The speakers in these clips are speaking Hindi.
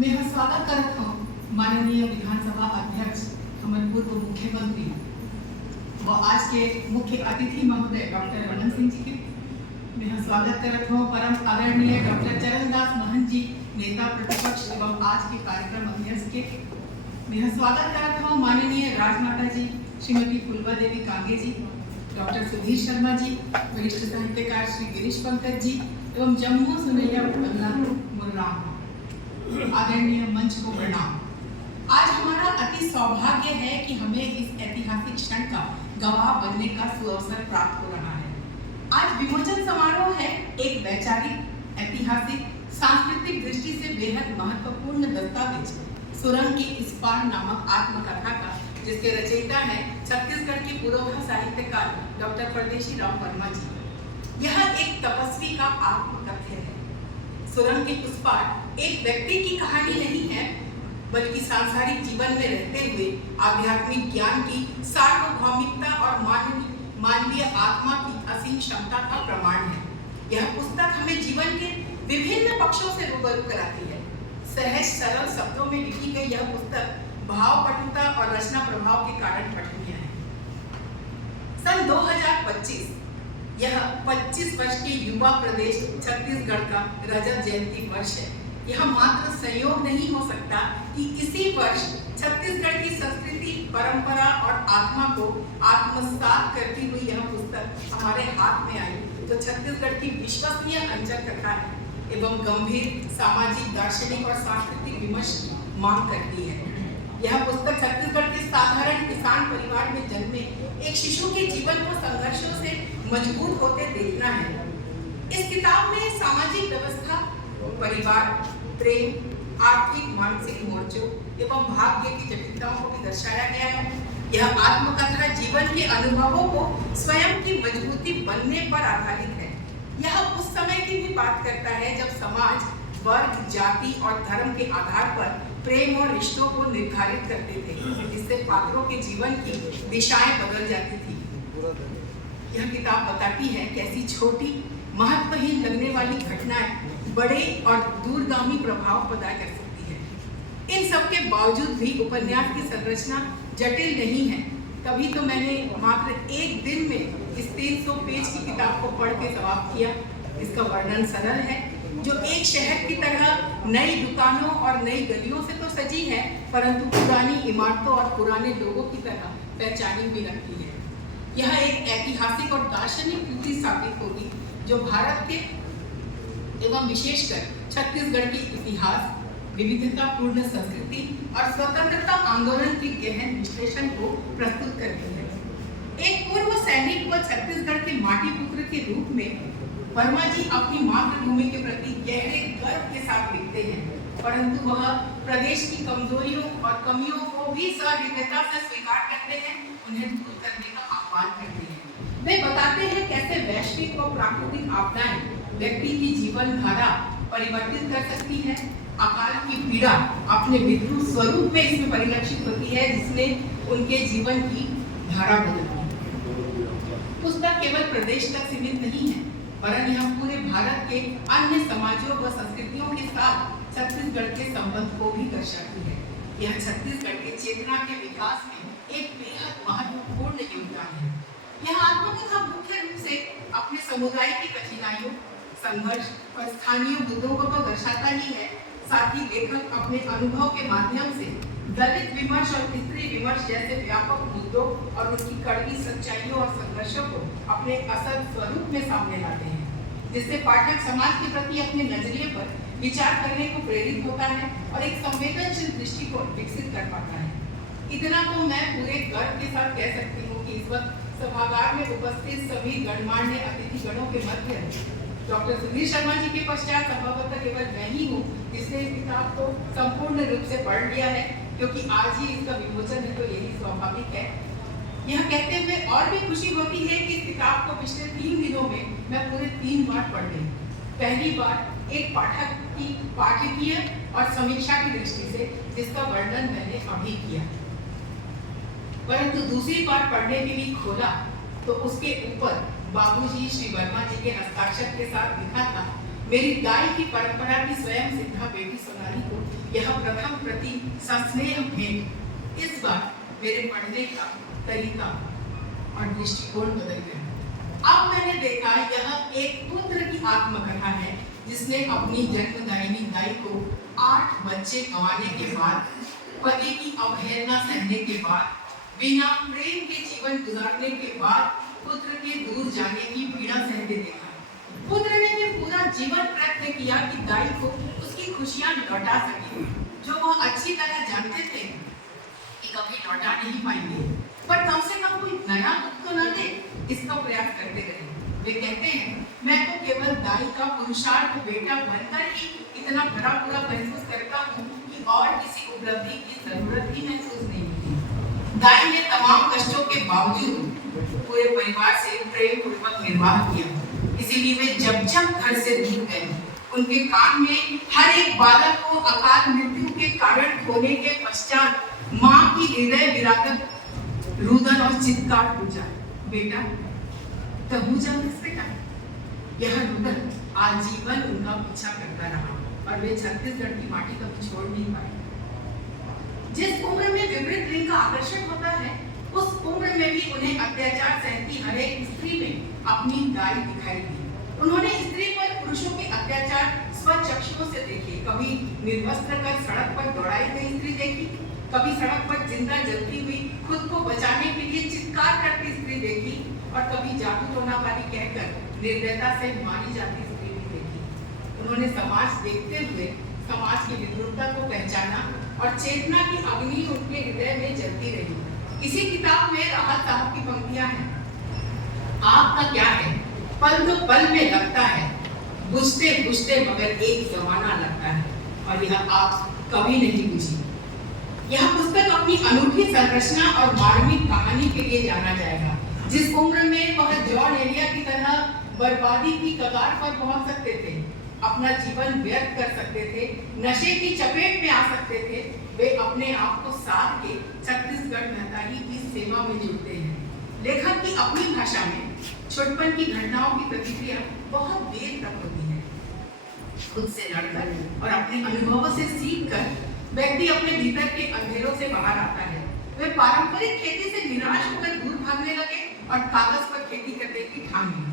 मैं स्वागत करत हूँ माननीय विधानसभा अध्यक्ष हमारे पूर्व मुख्यमंत्री व आज के मुख्य अतिथि महोदय डॉक्टर रमन सिंह जी के। मैं स्वागत करत हूँ परम आदरणीय डॉक्टर चरणदास महंत जी, नेता प्रतिपक्ष एवं आज के कार्यक्रम अध्यक्ष के। मैं स्वागत करत हूँ माननीय राजमाता जी श्रीमती फुलवा देवी कांगे जी, डॉक्टर सुधीर शर्मा जी, वरिष्ठ साहित्यकार श्री गिरीश पंकज जी एवं जम्मू सुनैया मुर्राम। आदरणीय मंच को प्रणाम। आज हमारा अति सौभाग्य है कि हमें इस ऐतिहासिक क्षण का गवाह बनने का सुअवसर प्राप्त हो रहा है। आज विमोचन समारोह है एक वैचारिक, ऐतिहासिक, सांस्कृतिक दृष्टि से बेहद महत्वपूर्ण दस्तावेज सुरंग की इस पार नामक आत्मकथा का, जिसके रचयिता है छत्तीसगढ़ के पूर्व साहित्यकार डॉक्टर परदेशी राम वर्मा जी। यह एक तपस्वी का आत्मकथ्य है। सुरंग के उस पार एक व्यक्ति की कहानी नहीं है, बल्कि सांसारिक जीवन में रहते हुए आध्यात्मिक ज्ञान की सार्वभौमिकता और मानवीय आत्मा की असीम क्षमता का प्रमाण है। यह पुस्तक हमें जीवन के विभिन्न पक्षों से रूबरू कराती है। सहज सरल शब्दों में लिखी गई यह पुस्तक भाव पटुता और रचना प्रभाव के कारण पठनीय है। सन 2025 यह 25 वर्ष के युवा प्रदेश छत्तीसगढ़ का रजत जयंती वर्ष है। यह मात्र संयोग नहीं हो सकता कि इसी वर्ष छत्तीसगढ़ की संस्कृति, परंपरा और आत्मा को आत्मसात करती हुई यह पुस्तक हमारे हाथ में आई, जो छत्तीसगढ़ की विश्वसनीय अंचल कथा है एवं गंभीर सामाजिक, दार्शनिक और सांस्कृतिक विमर्श मांग करती है। यह पुस्तक छत्तीसगढ़ के साधारण किसान परिवार में जन्मे एक शिशु के जीवन को संघर्षों से मजबूत होते देखना है। इस किताब में सामाजिक व्यवस्था, परिवार, प्रेम, आर्थिक मानसिक मोर्चों एवं भाग्य की जटिलताओं को भी दर्शाया गया है। यह आत्मकथा जीवन के अनुभवों को स्वयं की मजबूती बनने पर आधारित है। यह उस समय की भी बात करता है जब समाज वर्ग, जाति और धर्म के आधार पर प्रेम और रिश्तों को निर्धारित करते थे, जिससे पात्रों के जीवन की दिशाएं बदल जाती थी। यह किताब बताती है कैसी छोटी, महत्वहीन लगने वाली घटनाएं बड़े और दूरगामी प्रभाव पैदा कर सकती है। इन सब के बावजूद भी उपन्यास की संरचना जटिल नहीं है। कभी तो मैंने मात्र एक दिन में इस 300 पेज की किताब को पढ़ के समाप्त किया। इसका वर्णन सरल है, जो एक शहर की तरह नई दुकानों और नई गलियों से तो सजी है, परंतु पुरानी इमारतों और पुराने लोगों की तरह पहचानी भी लगती है। यह एक ऐतिहासिक और दार्शनिक कृति साबित होगी, जो भारत के एवं विशेषकर छत्तीसगढ़ के इतिहास, विविधतापूर्ण संस्कृति और स्वतंत्रता आंदोलन के गहन विश्लेषण को प्रस्तुत करती है। एक पूर्व सैनिक व छत्तीसगढ़ के माटी पुत्र के रूप में वर्मा जी अपनी मातृभूमि के प्रति गहरे गर्व के साथ लिखते हैं, परंतु वह प्रदेश की कमजोरियों और कमियों को भी सहृदयता से स्वीकार करते हैं, उन्हें दूर करने का आह्वान करते हैं। वे बताते हैं कैसे वैश्विक व प्राकृतिक आपदाएं व्यक्ति की जीवन धारा परिवर्तित कर सकती है। अकाल की पीड़ा अपने विद्रुप स्वरूप में इसमें परिलक्षित होती है, जिसने उनके जीवन की धारा बदली। पुस्तक केवल प्रदेश तक सीमित नहीं है, वरन यह पूरे भारत के अन्य समाजों व संस्कृतियों के साथ छत्तीसगढ़ के संबंध को भी दर्शाती है। यह छत्तीसगढ़ के चेतना के विकास में एक बेहद महत्वपूर्ण योगदान है। यह आत्मकथा मुख्य रूप से अपने समुदाय की कठिनाइयों, संघर्ष और स्थानीय मुद्दों को तो दर्शाता ही है, साथ ही लेखक अपने अनुभव के माध्यम से दलित विमर्श और स्त्री विमर्श जैसे व्यापक मुद्दों और उनकी कड़वी सच्चाइयों और संघर्षों को अपने असल स्वरूप में सामने लाते हैं, जिससे पाठक समाज के प्रति अपने नजरिए पर विचार करने को प्रेरित होता है और एक संवेदनशील दृष्टिकोण विकसित कर पाता है। इतना तो मैं पूरे गर्व के साथ कह सकती हूँ कि इस वक्त सभागार में उपस्थित सभी गणमान्य अतिथिगणों के मध्य डॉक्टर सुधीर शर्मा जी के पश्चात संभवतः केवल मैं ही हूँ जिसने इस किताब को संपूर्ण रूप से पढ़ लिया है, क्योंकि आज ही इसका विमोचन है, तो यही स्वाभाविक है। यह कहते हुए और भी खुशी होती है कि इस किताब को पिछले 3 दिनों में मैं पूरे 3 बार पढ़ गई। पहली बार एक पाठक की पाठकीय और समीक्षा की दृष्टि से, जिसका वर्णन मैंने अभी किया, परंतु दूसरी बार पढ़ने के लिए खोला तो उसके ऊपर बाबूजी श्री वर्मा जी के हस्ताक्षर के साथ लिखा था, मेरी दाई की परंपरा की स्वयं सिद्धा बेटी सोनाली को यह प्रथम प्रति सस्नेह भेंट। इस बार मेरे पढ़ने का तरीका और दृष्टिकोण बदल गया। अब मैंने देखा यह एक पुत्र की आत्मकथा है जिसने अपनी जन्मदायिनी दाई को 8 बच्चे गंवाने के बाद, पति की अवहेलना सहने के बाद, बिना प्रेम के जीवन गुजारने के बाद पुत्र के दूर जाने की पीड़ा सहते देखा। पुत्र ने भी पूरा जीवन प्रयत्न किया कि दाई को उसकी खुशियां लौटा सके, जो वह अच्छी तरह जानते थे कि कभी लौटा नहीं पाएंगे, पर कम से कम कोई नया दुख तो न दे, इसका प्रयास करते रहे। वे कहते हैं, मैं तो केवल दाई का पुरुषार्थ बेटा बनकर ही इतना भरा पूरा महसूस करता हूँ कि और किसी उपलब्धि की जरूरत ही महसूस नहीं होती। दाई ने तमाम कष्टों के बावजूद पूरे परिवार से प्रेम पूर्वक निर्वाह किया, इसीलिए वे जब जब घर से दूर गए, उनके कान में हर एक बालक को अकाल मृत्यु के कारण खोने के पश्चात माँ की हृदय विरागत रुदन और चित्कार पूजा, बेटा तबूजा किस बेटा। यह रुदन आजीवन उनका पीछा करता रहा और वे छत्तीसगढ़ की माटी कभी छोड़ नहीं पाए। जिस उम्र में विपरीत लिंग का आकर्षण होता है, उस उम्र में भी उन्हें अत्याचार सहती हर एक स्त्री में अपनी दाई दिखाई दी। उन्होंने स्त्री पर पुरुषों के अत्याचार स्वचक्षुओं से देखे। कभी निर्वस्त्र कर सड़क पर दौड़ाई गई स्त्री देखी, कभी सड़क पर जिंदा जलती हुई खुद को बचाने के लिए चित्कार करती स्त्री देखी, और कभी जादू टोना वाली कहकर निर्दयता से मारी जाती स्त्री भी देखी। उन्होंने समाज देखते हुए समाज की विद्रूपता को पहचाना और चेतना की अग्नि उनके हृदय में जलती रही। इसी किताब में राहत साहब की पंक्तियां हैं, आग का क्या है, पल तो पल में लगता है, बुझते बुझते मगर एक जमाना लगता है, और यह आग कभी नहीं बुझी। यह पुस्तक अपनी अनूठी संरचना और मार्मिक कहानी के लिए जाना जाएगा। जिस उम्र में वह जॉन एलिया की तरह बर्बादी की कगार पर पहुंच सकते थे, अपना जीवन व्यर्थ कर सकते थे, नशे की चपेट में आ सकते थे, वे अपने आप को साध के छत्तीसगढ़ महतारी की सेवा में जुड़ते हैं। लेखक की अपनी भाषा में छोटपन की घटनाओं की प्रतिक्रिया बहुत देर तक होती है। खुद से लड़कर और अपने अनुभवों से सीखकर व्यक्ति अपने भीतर के अंधेरों से बाहर आता है। वे पारंपरिक खेती से निराश होकर दूर भागने लगे और कागज पर खेती करने की ठान ली।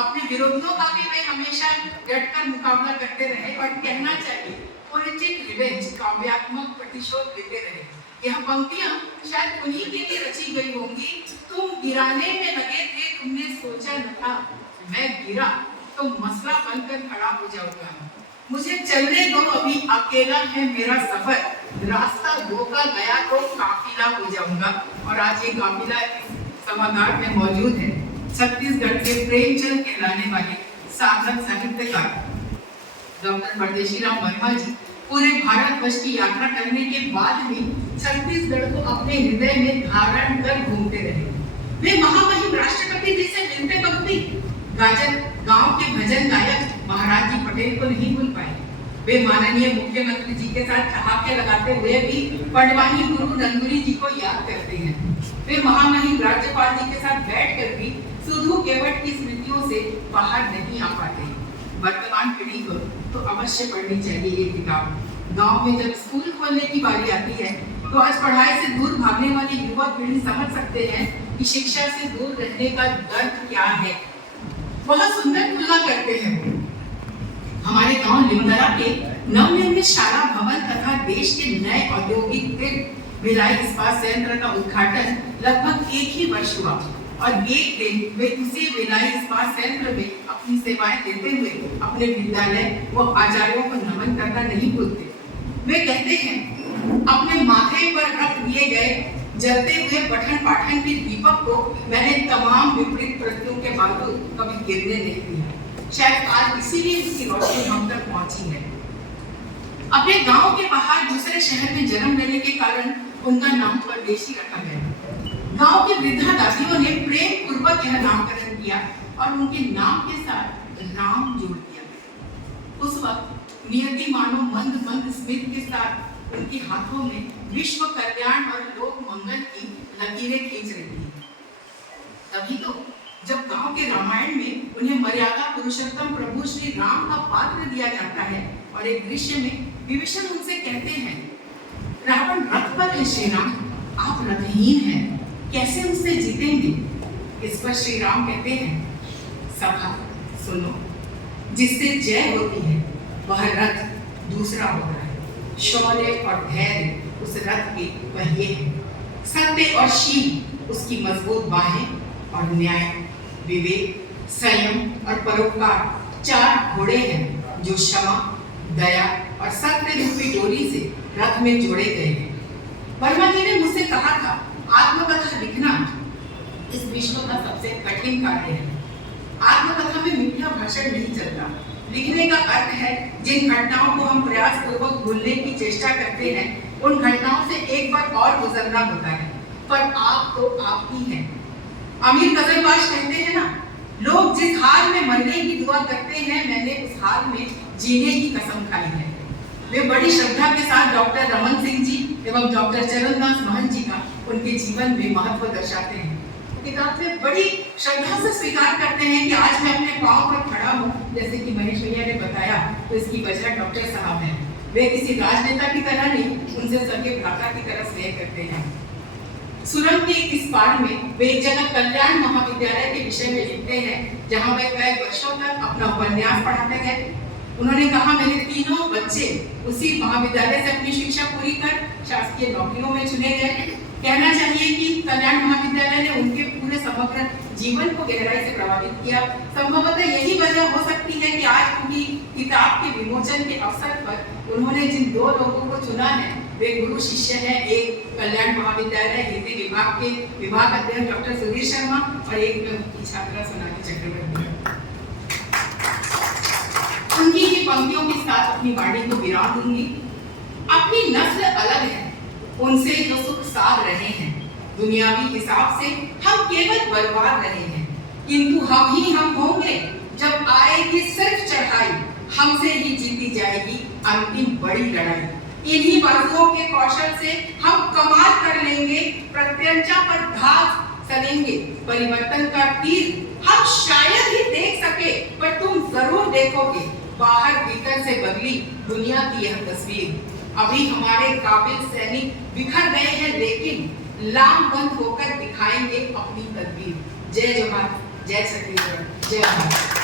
अपने विरोधियों का भी वे हमेशा डटकर मुकाबला करते रहे और कहना चाहिए पोएटिक रिवेंज, काव्यात्मक प्रतिशोध लेते रहे। यह पंक्तियां शायद उन्हीं के लिए रची गई होंगी। तुम गिराने में लगे थे, तुमने सोचा न था मैं गिरा तो मसला बनकर खड़ा हो जाऊंगा। मुझे चलने दो, अभी अकेला है मेरा सफर, रास्ता धोखा गया तो काफिला हो जाऊंगा। और आज ये काफिला सभागार में मौजूद है। छत्तीसगढ़ के प्रेमचंद कहलाने वाले साधक साहित्यकार डॉक्टर परदेशी राम वर्मा जी पूरे भारतवर्ष की यात्रा करने के बाद भी छत्तीसगढ़ को अपने हृदय में धारण कर घूमते रहे। वे महामहिम राष्ट्रपति जी से मिलते वक्त भी गांव के भजन गायक महाराज जी पटेल को नहीं भूल पाए। वे माननीय मुख्यमंत्री जी के साथ ठहाके लगाते हुए भी पंडवानी गुरु नंदुरी जी को याद करते हैं। वे महामहिम राज्यपाल जी के साथ बैठकर भी सुधु केवट की स्मृतियों से बाहर नहीं आ पाते। वर्तमान पीढ़ी को तो अवश्य पढ़नी चाहिए ये किताब। गांव में जब स्कूल खोलने की बारी आती है तो आज पढ़ाई से दूर भागने वाली युवा पीढ़ी समझ सकते हैं कि शिक्षा से दूर रहने का दर्द क्या है। बहुत सुंदर तुलना करते हैं। हमारे गांव लिमदरा के नवनिर्मित शाला भवन तथा देश के नए औद्योगिक भिलाई इस्पात संयंत्र का उद्घाटन लगभग एक ही वर्ष हुआ और एक दिन वे उसी भिलाई इस्पात संयंत्र में अपनी सेवाएं देते हुए अपने विद्यालय व आचार्यों को नमन करना नहीं भूलते। वे कहते हैं, अपने माथे पर रख दिए गए जलते हुए पठन पाठन के दीपक को मैंने तमाम विपरीत प्रतियों के बावजूद कभी गिरने नहीं दिया। शायद आज इसीलिए इसकी रोशनी हम तक पहुंची है। अपने गांव के बाहर दूसरे शहर में जन्म लेने के कारण उनका नाम परदेशी रखा गया। गांव की वृद्धा दादियों ने प्रेम पूर्वक यह नामकरण किया और उनके नाम के साथ राम जोड़ दिया। उस वक्त नियति मानो मंद मंद स्मित के साथ उनके हाथों में विश्व कल्याण और लोक मंगल की लकीरें खींच रही थी। तभी तो जब गांव के रामायण में उन्हें मर्यादा पुरुषोत्तम प्रभु श्री राम का पात्र दिया जाता है और एक दृश्य में विभीषण उनसे कहते हैं, रावण रथ पर है श्री राम, आप रथहीन हैं, कैसे उससे जीतेंगे? इस पर श्री राम कहते हैं, सखा सुनो, जिससे जय होती है वह रथ दूसरा होता है। शौर्य और धैर्य उस रथ के पहिए हैं, सत्य और शील उसकी मजबूत बाहें, और न्याय, विवेक, संयम और परोपकार 4 घोड़े हैं जो क्षमा, दया और सत्य रूपी डोरी से रथ में जोड़े गए हैं। वर्मा जी ने मुझसे कहा था, आत्मकथा लिखना इस विश्व का सबसे कठिन कार्य है। आत्मकथा में मीठा भाषण नहीं चलता। लिखने का अर्थ है जिन घटनाओं को हम प्रयास पूर्वक भूलने की चेष्टा करते हैं, उन घटनाओं से एक बार और गुजरना होता है, पर आप तो आप ही हैं। अमीर गजलबाज कहते हैं ना, लोग जिस हाल में मरने की दुआ करते हैं, मैंने उस हाल में जीने की कसम खाई है। वे बड़ी श्रद्धा के साथ डॉक्टर रमन सिंह जी एवं डॉक्टर चरणदास महंत जी का उनके जीवन में महत्व दर्शाते हैं। किताब में बड़ी श्रद्धा से स्वीकार करते हैं कि आज मैं अपने पांव पर खड़ा हूँ, जैसे कि मनीष भैया ने बताया, तो इसकी वजह डॉक्टर साहब हैं। वे किसी राजनेता की तरह नहीं, उनसे सगे भ्राता की तरह स्नेह करते हैं। सुरंग के इस पार में वे एक जगह कल्याण महाविद्यालय के विषय में लिखते हैं, जहाँ वे कई वर्षों तक अपना उपन्यास पढ़ाते गए। उन्होंने कहा, मेरे तीनों बच्चे उसी महाविद्यालय से अपनी शिक्षा पूरी कर शासकीय नौकरियों में चुने गए। कहना चाहिए कि कल्याण महाविद्यालय ने उनके पूरे समग्र जीवन को गहराई से प्रभावित किया। संभवतः यही वजह हो सकती है कि आज उनकी किताब के विमोचन के अवसर पर उन्होंने जिन 2 लोगों को चुना है, वे गुरु शिष्य हैं। एक कल्याण महाविद्यालय हिंदी विभाग के विभाग अध्यक्ष डॉक्टर सुधीर शर्मा और एक में उनकी छात्रा सोनाली चक्रवर्ती। उनकी ही पंक्तियों के साथ अपनी वाणी को विराम दूंगी। अपनी नस्ल अलग है उनसे जो सुख साध रहे हैं, दुनियावी हिसाब से हम केवल बर्बाद रहे हैं, किंतु हम ही हम होंगे जब आएगी सिर्फ चढ़ाई, हमसे ही जीती जाएगी अंतिम बड़ी लड़ाई। इन्हीं बाजुओं के कौशल से हम कमाल कर लेंगे, प्रत्यंचा पर घात सनेंगे, परिवर्तन का तीर हम शायद ही देख सके, पर तुम जरूर देखोगे बाहर भीतर से बदली दुनिया की यह तस्वीर। अभी हमारे काबिल सैनिक बिखर गए हैं, लेकिन लामबंद होकर दिखाएंगे अपनी तदबीर। जय जवान, जय छत्तीसगढ़, जय भारत।